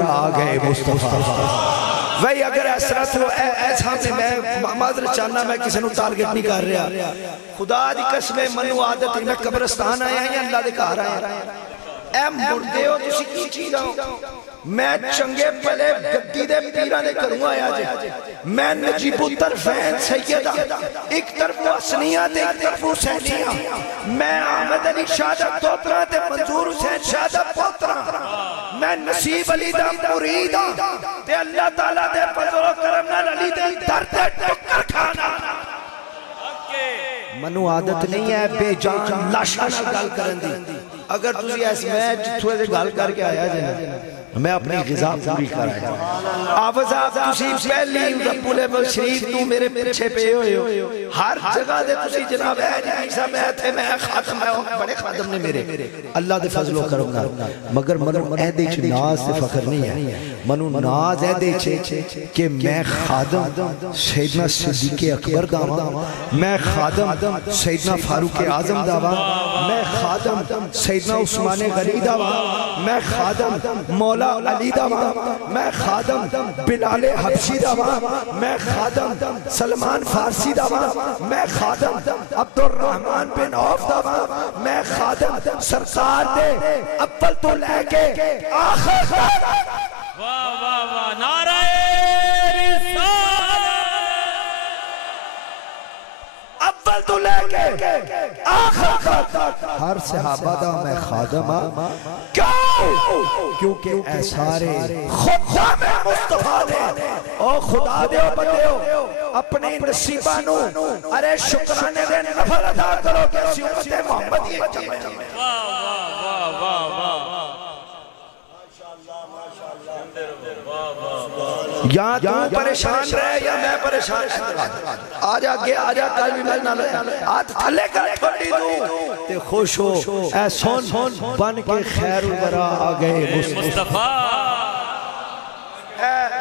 आ गए मुस्तफा। भाई अगर ऐसा तो ऐसा मैं माजर चाहना, मैं किसी को टारगेट नहीं कर रहा। खुदा दी कसम मनु आदत मैं कब्रिस्तान आया या अल्लाह दे घर आया ऐ मुड़दे हो तुसी की चीज आओ। मैं चंगे भले गद्दी दे पीरां दे घरों आया जे। मैं नजीबुत्तर फैन सैयदा एक तरफ हसनिया ते एक तरफ हुसैनिया। मैं अहमद अली शाह दा तोतरा ते मंजूर हुसैन शाह दा पोतरा। मैं नसीब अली दा मुरीद ते अल्लाह ताला दे फजल व करम नाल अली दे दर ते टक्कर खाना। मनु आदत नहीं है बेजान लाशा नाल गल करन दी। अगर तुसी इस मैच थोड़े से गल करके आया जे मैं अपनी ग़िज़ा पूरी कर आया। आवाज़ आप तुसी पहली रब्बुल अव्वल शरीफ तू मेरे पीछे पे हो हर जगह दे तुसी जनाब है नहीं सा मैं थे मैं खातम है बड़े खातम ने मेरे अल्लाह दे फजल व करम नाल। मगर मनु एदे च नाज ते फखर नहीं है। मनु नाज एदे च कि मैं खादम सैयदना सिद्दीक़ अकबर दा वां, मैं खादम सैयदना फारूक आज़म दा वां, मैं खादम सैयदना उस्मान गनी दा वां, मैं खादम मौला अली दा वां, मैं खादम बिलाल हबशी दा वां, मैं खादम सलमान फारसी दा वां, मैं खादम अब्दुल रहमान बिन औफ दा वां, मैं खादम सरकार दे अव्वल तो लेके आखिर तक। वाह वाह वाह नारे अव्वल तो लेके आखिर तक हर सहाबा दा मैं खादम हां। क्यों? क्योंकि ऐ सारे खुदा में मुस्तफा ने ओ खुदा दे बंदे अपने नसीबा नु अरे शुक्राने दे नफल अदा करो कि असी उम्मत मोहम्मदी जमे। वाह वाह वाह वाह वाह या तू परेशान रहे या मैं परेशान। आजा आगे आजा कल भी मैं नाल हाथ थले कर छोड़ी तू ते खुश हो ऐ सुन बन के खैरुल वरा आ गए मुस्तफा।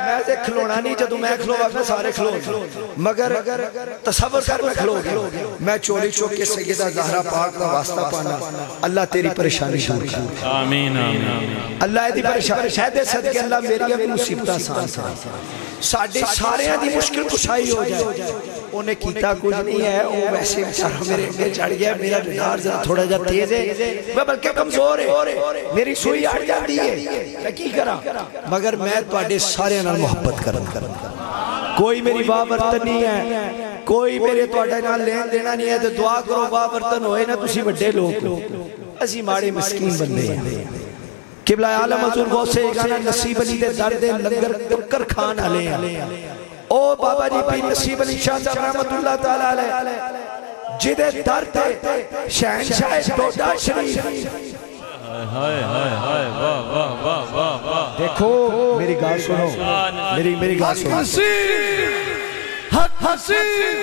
मैं ते खलोना नहीं जदों मैं खलोवा मैं सारे खलो मगर तसव्वुर कर मैं खलो गया। मैं चोरी चौक के सैयदा ज़हरा पाक का वास्ता पाना अल्लाह तेरी परेशानी दूर कर। आमीन आमीन। अल्लाह दी परेशानी शायद सदके अल्लाह मेरी भी मुसीबतां आसान करे साडे सारियां दी मुश्किल कुशाई हो जाए। उन्हें कीता कुछ नहीं है वो वैसे बेचारा मेरे अगे चढ़ गया। मेरा दिमाग जरा थोड़ा जा तेज है मैं बल्कि कमजोर है मेरी सुई अड़ जाती है मैं की करा। मगर मैं तुहाडे सारियां नाल मोहब्बत करन कोई मेरी वाह बर्तन नहीं है कोई मेरे तुहाडे नाल लेन देना नहीं है। तो दुआ करो वाह बर्तन होए ना तुसी वड्डे लोग असी माड़े मस्कीन बंदे हैं। किबला आलम हजूर गौसे गाना नसीब अली दे दर दे लंगर टक्कर खान वाले ओ बाबा जी पीर नसीब अली शाह साहब रहमतुल्लाह ताला अलैह जिदे दर ते शहंशाह डोडा शरीफ। हाय हाय हाय वाह वाह वाह वाह वाह। देखो मेरी गाल सुनो मेरी गाल सुनो। हक हसीन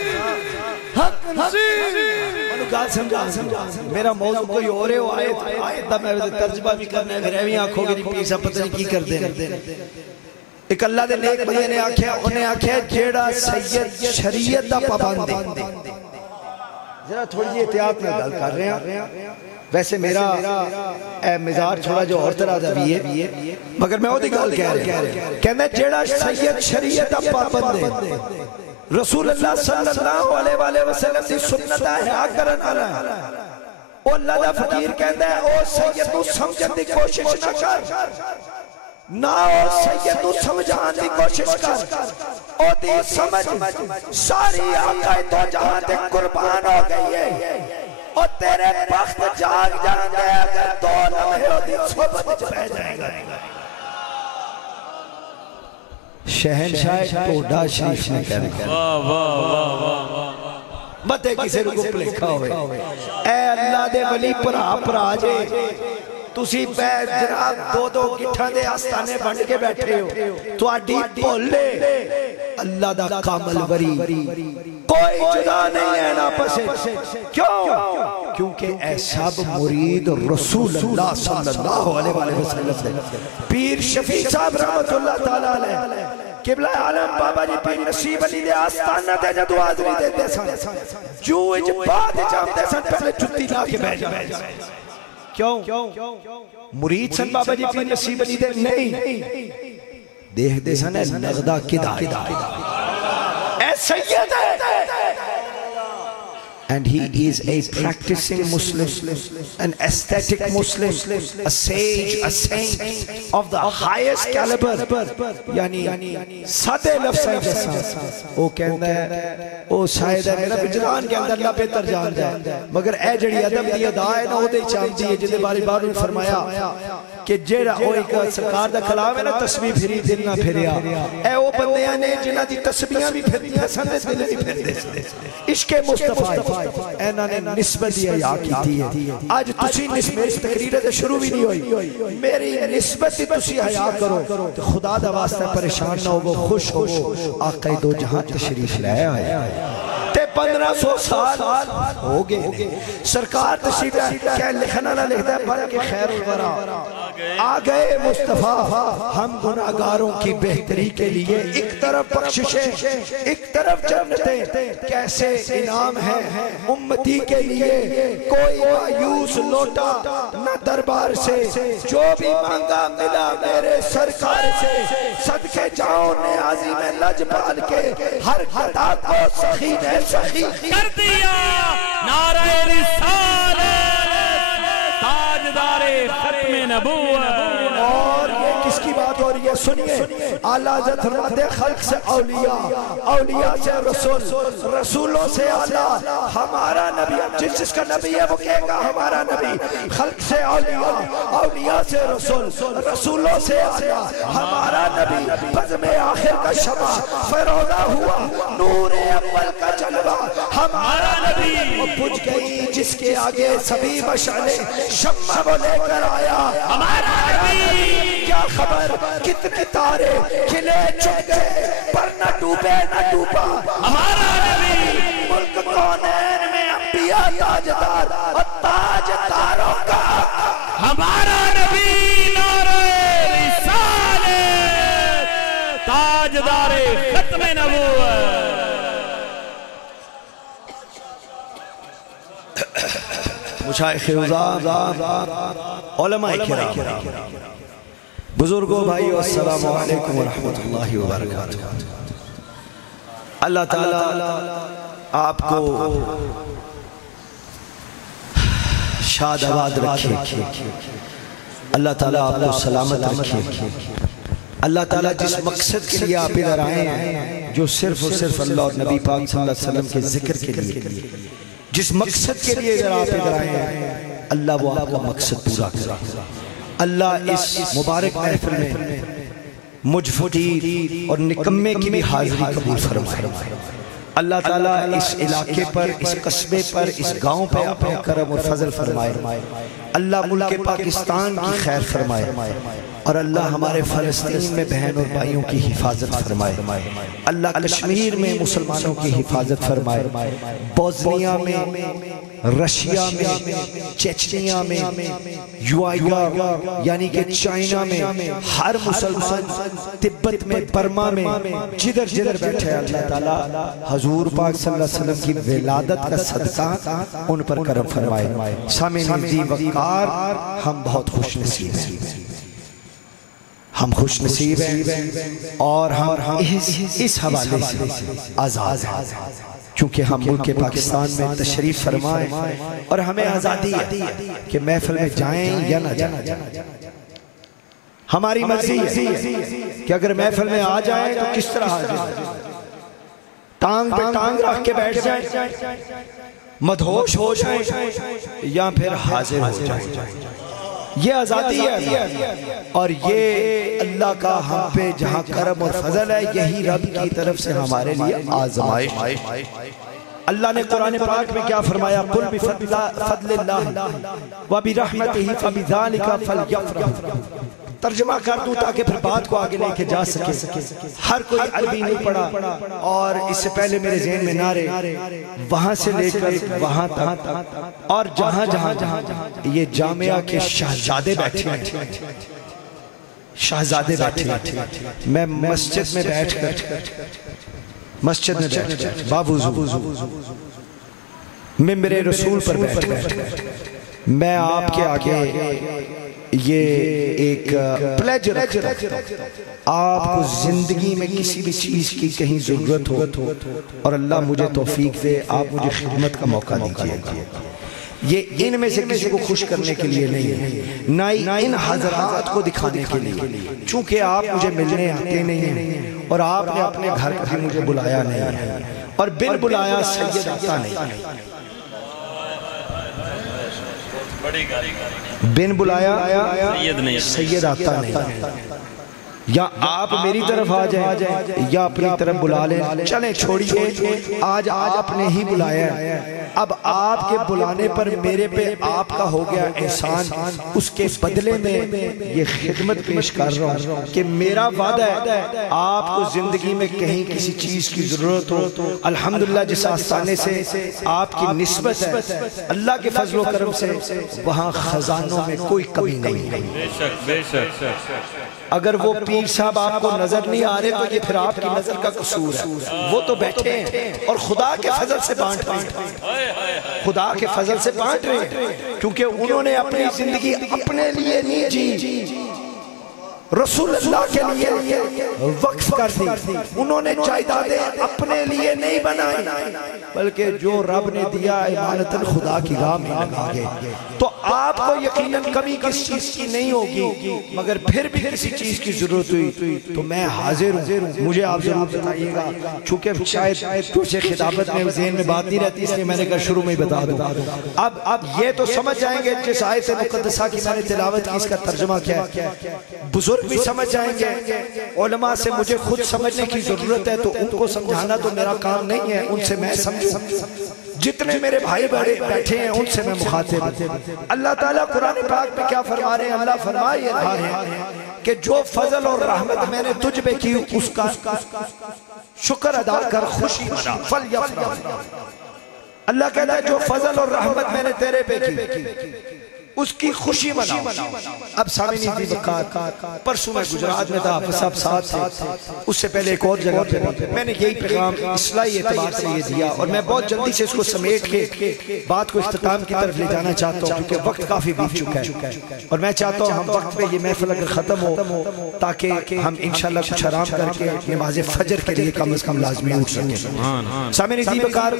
हक हसीन गाल समझा मेरा मौजू कोई और है आयत दा मैं तर्जुमा भी करना है फिर एवं आखोगे नहीं पीर साहब पता नहीं की करते हैं। एक अल्लाह दे नेक बंदे ने आख्या उन्हें आख्या जेड़ा सैयद शरीयत दा पाबंद है जरा थोड़ी जी एहतियात में गल कर रहे हैं। वैसे मेरा मिजाज थोड़ा जो और तरह दा भी है मगर मैं ओदी गल कह रहा कहंदा जेड़ा सैयद शरीयत दा पाबंद है रसूल अल्लाह सल्लल्लाहु अलैहि वसल्लम दी सुन्नत है करन वाला ओ अल्लाह दा फकीर कहंदा है ओ सैयद तू समझण दी कोशिश ना कर ना ओ सैयद तू समझाने की कोशिश कर ओदी समझ सारी आका तो जहां ते कुर्बान हो गई है ओ तेरे वक्त जाग जांदे अगर दो लम्हे ओदी सोबत च रह जाएगा। शहंशाह टोडा शरीफ ने कहा वाह वाह वाह वाह मत किसी को भुलेखा होवे ए अल्लाह दे वली भरा भरा जे तुसी जनाब दो दो गिठा दे आस्थाने बन के बैठे हो तुहाडी भुल अल्लाह दा कामल वरी कोई जुदा नहीं है ना पसे। क्यों? क्योंकि ऐ सब मुरीद रसूल अल्लाह सल्लल्लाहु अलैहि वसल्लम पीर शफी साहब रहमतुल्लाह ताला अलैह किबला आलम बाबा जी पीर नसीब अली दे आस्थाना ते जदों हाज़री देते सन जू इच बाद जांदे सन पहले जुत्ती ला के बैठ जाते क्यों मुरीद सन बाबा जी पीर नसीब अली दे नहीं देखते सन लगदा किदा ऐ सैयद है and he is a practicing Muslim, an aesthetic Muslim, a sage, a saint of the highest caliber. यानी सादे लफ्ज़ जैसा वो कहता है वो शायद है मेरा विजदान के अंदर ला बेहतर जान जाए मगर ए जड़ी अदब दी अदा है ना ओदे चाहती है जिदे बारे बार ने फरमाया कि जेड़ा वो एक सरकार दा कलाम है ना तस्बीह फिरी दिल ना फिरिया ए वो बंदे ने जिन्हां दी तस्बीहां भी फिरदियां सन ते दिल भी फिरदे इश्क मुस्तफा ऐना ने निस्बत दी या की है आज तुसी मेरी तकरीर ते शुरू भी नहीं हुई मेरी निस्बत दी तुसी हया करो तो खुदा दा वास्ता परेशान ना हो खुश हो आका दो जहां तशरीफ ले आया ते 1500 साल हो गए सरकार तशरीफ क्या लिखना ना लिखता है पर के खैर वरा आ गए मुस्तफा हम गुनाहगारों की बेहतरी के लिए एक तरफ बख्शिशें एक तरफ जन्नतें कैसे इनाम है उम्मती के लिए कोई मायूस लौटा न दरबार से जो भी मांगा मिला मेरे सरकार से सदके जाओ नियाज़ी में लजपाल के हर खता को सखी ने सखी कर दिया नारे रिसालत ताजदारे खत्म नबूवत और ये किसकी बात हो रही है सुनिए आला हज़रत फरमाते खल्क से औलिया औलिया से रसूल रसूलों से आला हमारा नबी जिसका नबी है वो कहेगा हमारा नबी खल्क से औलिया औलिया से रसूल रसूलों से आला हमारा नबी बज़्म आखिर का शमा फरोज़ा हुआ नूर अव्वल का जलवा हमारा नबी वो बुझ गई जिसके आगे सभी मशाले शम्मा वो लेकर आया हमारा नबी क्या खबर कितने तारे खिले चुक गए पर न डूबे न डूबा हमारा नबी मुल्क कौनैन में अंबिया ताजदार और ताजदारों का हमारा नबी नारे रिसालत ताजदारे खत्म नबूवत बुजुर्गों भाइयों अस्सलामु अलैकुम व रहमतुल्लाहि व बरकातुहू अल्लाह ताला आपको शादाबाद रखे अल्लाह ताला आपको सलामत रखे अल्लाह ताला जिस मकसद के लिए आप इधर आए हैं जो सिर्फ और सिर्फ अल्लाह और नबी पाक सल्लल्लाहु अलैहि वसल्लम के जिक्र के लिए जिस मकसद के लिए इधर आप इधर आए हैं अल्लाह वो आपका मकसद पूरा करे अल्लाह इस मुबारक महफिल में मुझ फकीर और निकम्मे की भी हाजिरी कबूल फरमाए अल्लाह ताला इस इलाके पर इस कस्बे पर इस गांव पे अपने करम और फजल फरमाए अल्लाह मुल्क पाकिस्तान की खैर फरमाए और अल्लाह हमारे फ़लस्तीन में बहन और भाइयों की हिफाजत फरमाए अल्लाह कश्मीर में मुसलमानों की हिफाजत फरमाए बोस्निया में रशिया में चेचनिया में युआइगा यानी कि चाइना में हर मुसलमान तिब्बत में बर्मा में जिधर जिधर बैठे अल्लाह ताला हजूर पाक सल्लल्लाहु अलैहि वसल्लम की विलादत का सदका उन पर करम फरमाए सामने वक़ार हम बहुत खुशनसीब हैं हम खुशनसीब हैं और हम इस हवाले से आज़ाद हैं क्योंकि हम मुल्क पाकिस्तान में तशरीफ फरमाए और हमें आज़ादी है कि महफिल में जाएं या ना जाएं हमारी मर्जी है कि अगर महफिल में आ जाए तो किस तरह आ जाए टांग पे टांग रख के बैठ जाए मदहोश हो जाए या फिर हाजिर हो जाए ये आज़ादी है और ये अल्लाह का हम पे जहाँ करम और फजल है यही रब की तरफ से हमारे लिए आज़माइश अल्लाह ने कुरान पाक में क्या फरमाया कुल बिफज़लिल्लाह व बिरहमतिही फबिज़ालिका फलयफ़रहू तर्जुमा कर दूं ताकि फिर बात को आगे लेके जा सके हर कोई अरबी नहीं पढ़ा और इससे पहले मेरे ज़हन में नारे वहां से लेकर वहां तक और जहां जहां ये जामिया के शहजादे बैठे हैं शहजादे बैठे मैं मस्जिद में बैठकर बाबू मिंबरे रसूल पर बैठ मैं आपके आगे ये एक प्लेज रखता हूं, आपको जिंदगी में किसी भी चीज की कहीं जरूरत हो और अल्लाह मुझे तौफीक दे, आप मुझे खिदमत का मौका दीजिए। ये इनमें से किसी को खुश करने के लिए नहीं है, ना ही इन हजरात को दिखाने के लिए, चूंकि आप मुझे मिलने आते नहीं हैं और आपने अपने घर कभी मुझे बुलाया नहीं है और बिन बुलाया सैयद आता नहीं, बिन बुलाया सैयद आता नहीं। या आप मेरी तरफ आ जाए या अपनी तरफ बुला लें, चलें छोड़िए, आज आपने ही बुलाया है, अब आपके बुलाने पर मेरे पे आपका हो गया एहसान, उसके बदले में ये खिदमत पेश कर रहा हूँ कि मेरा वादा है आपको जिंदगी में कहीं किसी चीज की जरूरत हो, अल्हम्दुलिल्लाह जिस आस्थाने से आपकी निस्बत है अल्लाह के फजलो करम से वहाँ खजानों में कोई कमी नहीं है। बेशक बेशक। अगर वो पीर साहब आपको नजर नहीं आ रहे तो ये फिर आपकी नजर का कसूर है, वो तो बैठे हैं और खुदा के फजल से बांट रहे हैं, खुदा के फजल से बांट रहे हैं, क्योंकि उन्होंने अपनी जिंदगी अपने लिए नहीं जी, रसूलुल्लाह के लिए वक्फ कर दी। उन्होंने जायदादें अपने लिए नहीं बनाई, बल्कि जो रब ने दिया इमानतन खुदा की राह में लगा गए। तो आपको यकीनन कमी किस चीज की नहीं होगी, मगर फिर भी किसी चीज की जरूरत हुई तो मैं हाजिर हूँ, मुझे आप जरूर बताइएगा। चूंकि शायद तुझे खिताबत में ज़हन में बात नहीं रहती, इसलिए मैंने कहा शुरू में ही बता दूं। अब ये तो समझ जाएंगे जिस आयत मुक़द्दसा की मैंने तिलावत की, इसका तर्जुमा क्या है, बुजुर्ग भी समझ जाएंगे। उलमा से मुझे खुद समझने की जरूरत है, तो उनको समझाना तो मेरा काम नहीं है, उनसे मैं समझूं। जितने मेरे भाई बड़े बैठे हैं उनसे मैं मुखातिब। अल्लाह ताला कुरान पाक में क्या फरमा रहे हैं, अल्लाह फरमा ये रहा है कि जो फजल और रहमत मैंने तुझ पे की उसका शुक्र अदा कर, खुशी मना, फल यफरह। अल्लाह कहता है जो फजल और रहमत मैंने तेरे पे की उसकी खुशी मनाओ। अब सामिनी दी वक़ात परसों मैं गुजरात में था, सब साथ थे, उससे पहले एक और जगह पे मैंने यही पैगाम इस्लाही एतबार से ये दिया और मैं बहुत जल्दी से इसको समेट के बात को इख्तिताम की तरफ ले जाना चाहता हूँ, क्योंकि वक्त काफी बीत चुका है और मैं चाहता हूँ हम वक्त पे ये महफिल अगर खत्म हो ताकि हम इंशाल्लाह कुछ आराम करके नमाज फजर के लिए कम से कम लाजमी उठ सकें। सामिनी दी वक़ात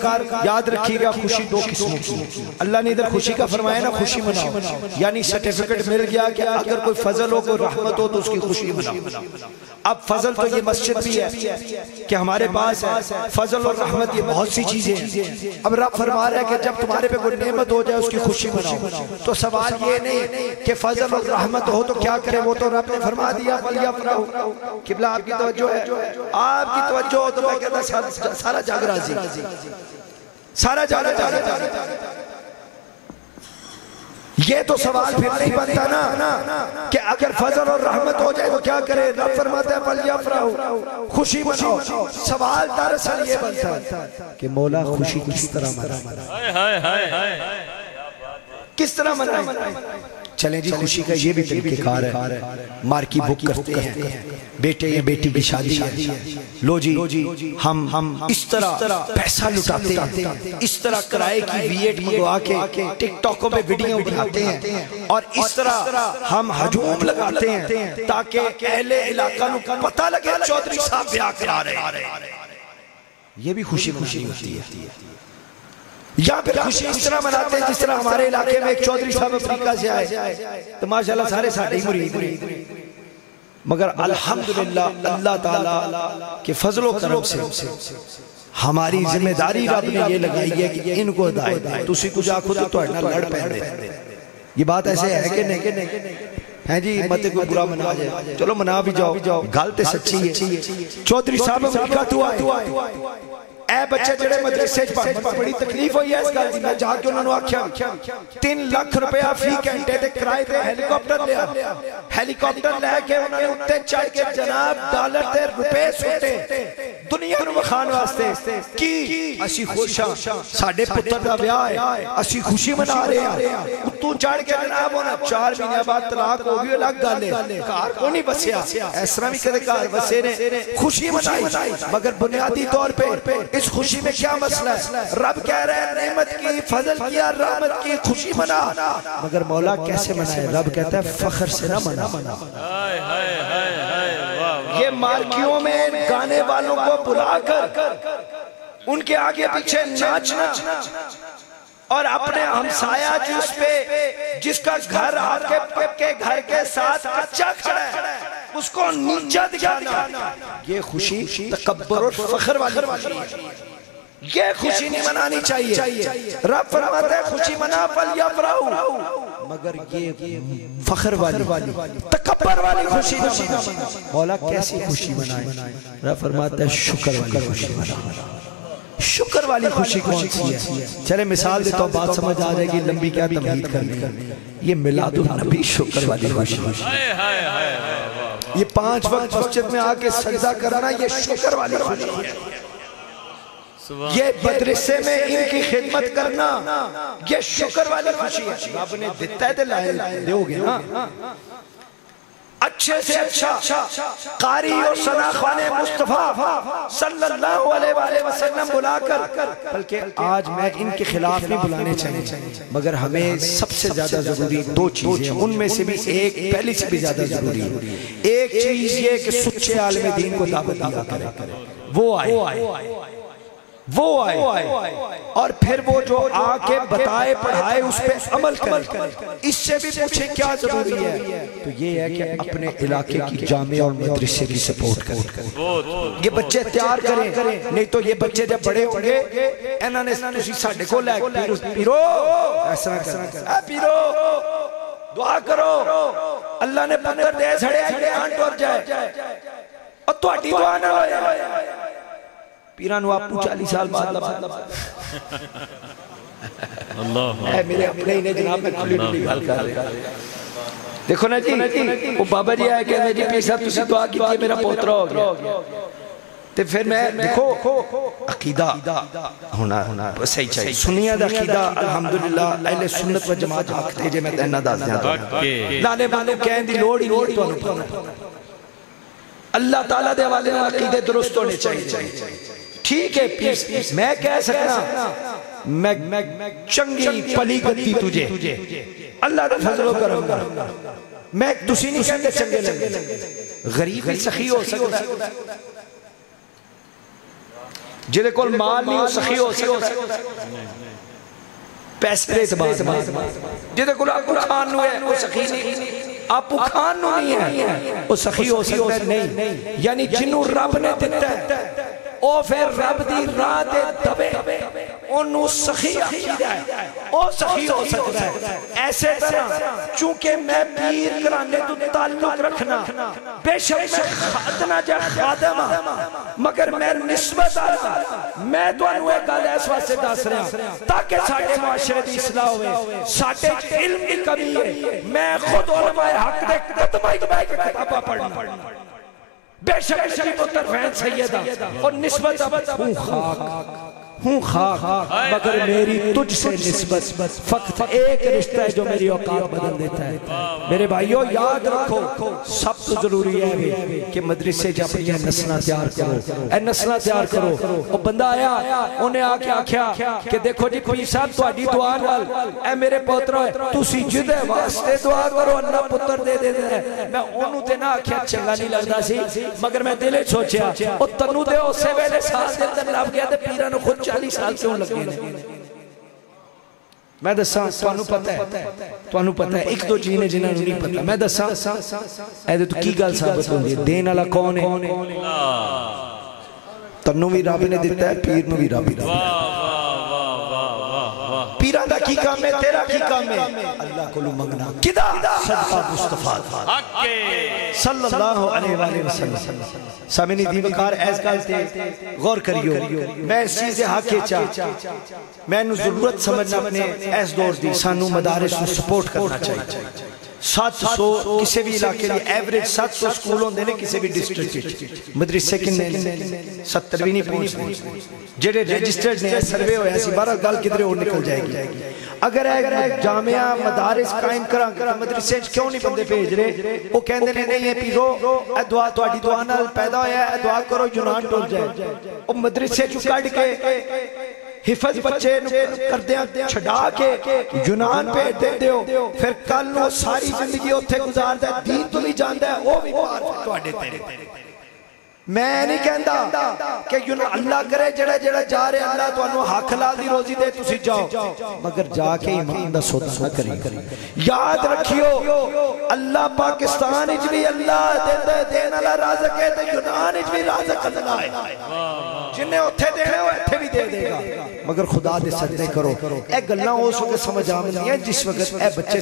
याद रखिएगा, खुशी दो किस्मों की, अल्लाह ने इधर खुशी का फरमाया ना, खुशी मनाओ, यानी सर्टिफिकेट मिल गया कि अगर कोई फजल हो, कोई रहमत हो तो उसकी खुशी मनाओ। अब फजल तो ये मस्जिद भी है कि हमारे पास है, फजल और रहमत ये बहुत सी चीजें हैं। अब रब फरमा रहा है कि जब तुम्हारे पे कोई नेमत हो जाए उसकी खुशी मनाओ। तो सवाल ये नहीं कि फजल और रहमत हो तो क्या करे, वो तो रब ने फरमा दिया किबला आपकी तवज्जो है, आपकी तवज्जो हो तो मैं कहता सारा जाग राजी, सारा जाग। ये तो सवाल फिर नहीं बनता ना कि अगर फजल और रहमत हो जाए तो क्या करे, रब फरमाता है फलयफरहू, खुशी मनाओ। सवाल दरअसल ये बनता है कि मौला खुशी किस तरह मनाए, किस तरह मनाए। चले जी, खुशी का ये भी तरीक़ेकार है, मार्की बुक करते हैं, बेटे या बेटी की शादी है, लो जी हम इस तरह पैसा लुटाते हैं, इस तरह किराए की V8 मंगवा के टिकटॉकों पे वीडियो बनाते हैं और इस तरह हम हजूम लगाते हैं ताकि अहले इलाका को पता लगे चौधरी साहब ब्याह करा रहे हैं। ये भी खुशी होती है। या फिर खुशी इस तरह मनाते हैं जिस तरह हमारे इलाके में एक चौधरी साहब अफ्रीका से आए तो माशाल्लाह सारे साढ़े ही मुरीद, मगर अल्हम्दुलिल्लाह अल्लाह ताला के फजलो करम से हमारी जिम्मेदारी रब ने ये लगाई है कि इनको हिदायत दे, तुसी कुछ आखो तो तुहाडे नाल लड़ पैंदे। ये बात ऐसे है कि नहीं है जी, मत कोई बुरा मना जाए, चलो मना भी जाओ, गल ते सच्ची है। चौधरी साहब अफ्रीका तो आए, ए बच्चे जेड़े मदरसे बड़ी तकलीफ हुई है इस गल दी, मैं जाके उन्होंने आख्या 3 लाख रुपया फी घंटे ते किराए ते हेलीकॉप्टर लिया, हेलीकॉप्टर लेके उन्होंने उत्ते चढ़ के जनाब डॉलर ते रुपए सुटे दुनिया नूं विखाण वास्ते कि असी खुश हां, साडे पुत्र दा ब्याह है, असी खुशी मना रहे हां। उत्तों चढ़ के जनाब उन्हें 4 महीने बाद तलाक हो गई, अलग गल है, घर को नहीं बसिया, इस तरह भी कदे घर बसे ने, खुशी मनाई, मगर बुनियादी तौर पे इस खुशी में क्या मसला है? रब कह रहे हैं नेमत की, फजल किया, रहमत की, खुशी मना। मगर मौला कैसे मनाए? रब कहता है फखर से ना मना। ये मार्कियों में गाने वालों को बुलाकर उनके आगे पीछे नाचना और अपने हमसाया जिस पे जिसका घर आपके घर के साथ अच्छा खड़ा है उसको नीचा दिखाना, ये खुशी तकब्बुर और फख्र वाली खुशी है। ये खुशी नहीं मनानी चाहिए। रब फरमाता है खुशी मना फल यफराहू, मगर ये फख्र वाली तकब्बुर वाली खुशी ना मना। मौला कैसी खुशी मनाए? रब फरमाता है शुक्र वाली खुशी मना। शुक्र वाली खुशी कौन सी है? चले मिसाल देता हूँ, बात समझ आ जाएगी, लंबी क्या तमहीद करनी। ये मिलादुन नबी शुक्र वाली खुशी। ये 5 वक्त मस्जिद में आके सजदा करना, ये शुक्र वाली खुशी है। ये मदरसे में इनकी खिदमत करना, ये शुक्र वाली खुशी है। रब ने दिता है तो दोगे ना। अच्छे से अच्छा कारी और सनाखाने मुस्तफा सल्लल्लाहु अलैहि वसल्लम बुलाकर, बल्कि आज मैं इनके खिलाफ नहीं बुलाने चाहिए, मगर हमें सबसे ज्यादा जरूरी 2 चीजें, उनमें से भी एक पहली से भी ज्यादा जरूरी है। एक चीज ये कि सच्चे आलिम दीन को दावत दिया करें, वो आए और फिर वो जो आके बताए पढ़ाए उस पर अमल करें। इससे भी पूछे क्या जरूरी है, तो ये है कि अपने इलाके की जामे और मदरसे की सपोर्ट करें। ये बच्चे तैयार करें, नहीं तो ये बच्चे जब बड़े होंगे इन्होंने साडे को पीरो ऐसा पीरो दुआ करो अल्लाह ने पुत्र दे छड़े हां टुर जाए और तुहाडी दुआ ना होए। पीरा नु आपू 40 साल बाद अल्लाह मेरे अपने ही ने जनाब में खुली गल कर रहे। देखो ना जी, वो बाबा जी आए कहते जी पीर साहब तुसी दुआ कीती मेरा पोतरा हो गया, ते फिर मैं देखो अकीदा होना सही चाहिए। सुनिया दा अकीदा अल्हम्दुलिल्लाह अहले सुन्नत व जमात आखते जे मैं तेना दस दियां नाले मालूम कहन दी लोड़ ही नहीं तुहानू। अल्लाह ताला दे हवाले नाल अकीदे दुरुस्त होने चाहिए। ठीक है पीर मैं कह सकना मैं चंगी पली गद्दी तुझे अल्लाह दा फजलो करूंगा, मैं तुसी नहीं कहते चंगे लगे। गरीब भी सखी हो सकता है, जिहदे कोल माल नहीं हो सखी हो सकता, पैसे दे एतबार जिहदे कोल आपू खान नु है वो सखी नहीं, आपू खान नु नहीं है वो सखी हो सकता है नहीं। यानी जिन्नू रब ने दिता है ओ फिर रब दी राह दे दबे ओनू सखी आखीदा है, ओ सखी हो सकता है। ऐसे तरह चूंकि मैं पीर घराने तो ताल्लुक रखना, बेशक मैं खादना जा खादम मगर मैं निस्बत आला, मैं तुहानू एक गल इस वास्ते दस रहा ताकि साडे मुआशरे दी इस्लाह होवे। साडे इल्म दी कमी है, मैं खुद उलमाए हक दे कदमां च बैठ के किताबां पढ़ना, बेशक शरीफ पुत्र फैन सैयदा और निस्बत हूँ खाक मगर मेरी तुझसे निस्बत फक्त एक रिश्ता है जो मेरी औकात बदल देता है। मेरे भाइयों याद रखो सब तो जरूरी है कि मदरसे जा अपनी नस्लां तैयार करो, ए नस्लां तैयार करो। वो बंदा आया उन्हें आके आख्या कि देखो जी पीर साहब तुहाडी दुआ नाल ए मेरे पुत्र तुसी जिदे वास्ते दुआ करो अल्लाह पुत्र दे देंदा है। मैं ओनू ते ना आख्या चंगा नहीं लगदा सी, मगर मैं दिले सोचा ओ तन्नू दे उसे वेले साल दे अंदर लभ गया ते पीरां नू खुद 40 साल क्यों लगे ने। मैं दसा तुहानू पता है एक दो चीज़ ने जिन्हां नू नहीं पता। मैं दसा एदे तो की गल साबित होंदी है, देन वाला कौन है? तन्नू भी रब ने दिता है, पीर नू भी रब ने दिता है। पीरा दा की काम है, तेरा की काम है? अल्लाह को मंगना किदा सदका मुस्तफा सल्लल्लाहु अलैहि वसल्लम। सामने दी वकार ऐस गल ते गौर करियो, मैं इस चीज दे हक च मैनू जरूरत समझना अपने इस दौर दी सानू मदारिस नू सपोर्ट करना चाहिए। 700 किसी भी इलाके की एवरेज 700 स्कूल होंगे ने किसी भी डिस्ट्रिक्ट मदरसे किन्ने 70 भी नहीं पहुंचते जेडे रजिस्टर्ड ने सर्वे होया सी बाहर गल किधरे और निकल जाएगी अगर जामिया मदारिस कायम करांगे मदरसे क्यों नहीं बंदे भेज रहे वो कहंदे ने नहीं पीरो ए दुआ तुहाडी दुआ नाल पैदा होया है दुआ करो यूनान टुट जाए वो मदरसे चु कढ के हिफज बच्चे करदे छड़ा के यूनान भेज देते हो फिर कल वो सारी जिंदगी उत्थे गुजारदा है दीन तो नहीं जानदा वो भी पार तुहाडे ते मैं नहीं कहता कि अल्लाह करे जेड़ा जेड़ा जा रहे अल्लाह तुहानू हक हलाल दी रोजी दे तुसी जाओ मगर जाके ईमान दा सौदा ना करी याद रखियो अल्लाह पाकिस्तान विच भी अल्लाह देने वाला राज़िक है ते यूनान विच भी राज़िक अल्लाह है जिन्ने उत्थे देने वो इत्थे भी दे देगा मगर खुदा दे सजदे करो ए गल्लां उस वक्त समझ आंदियां जिस वक्त ए बच्चे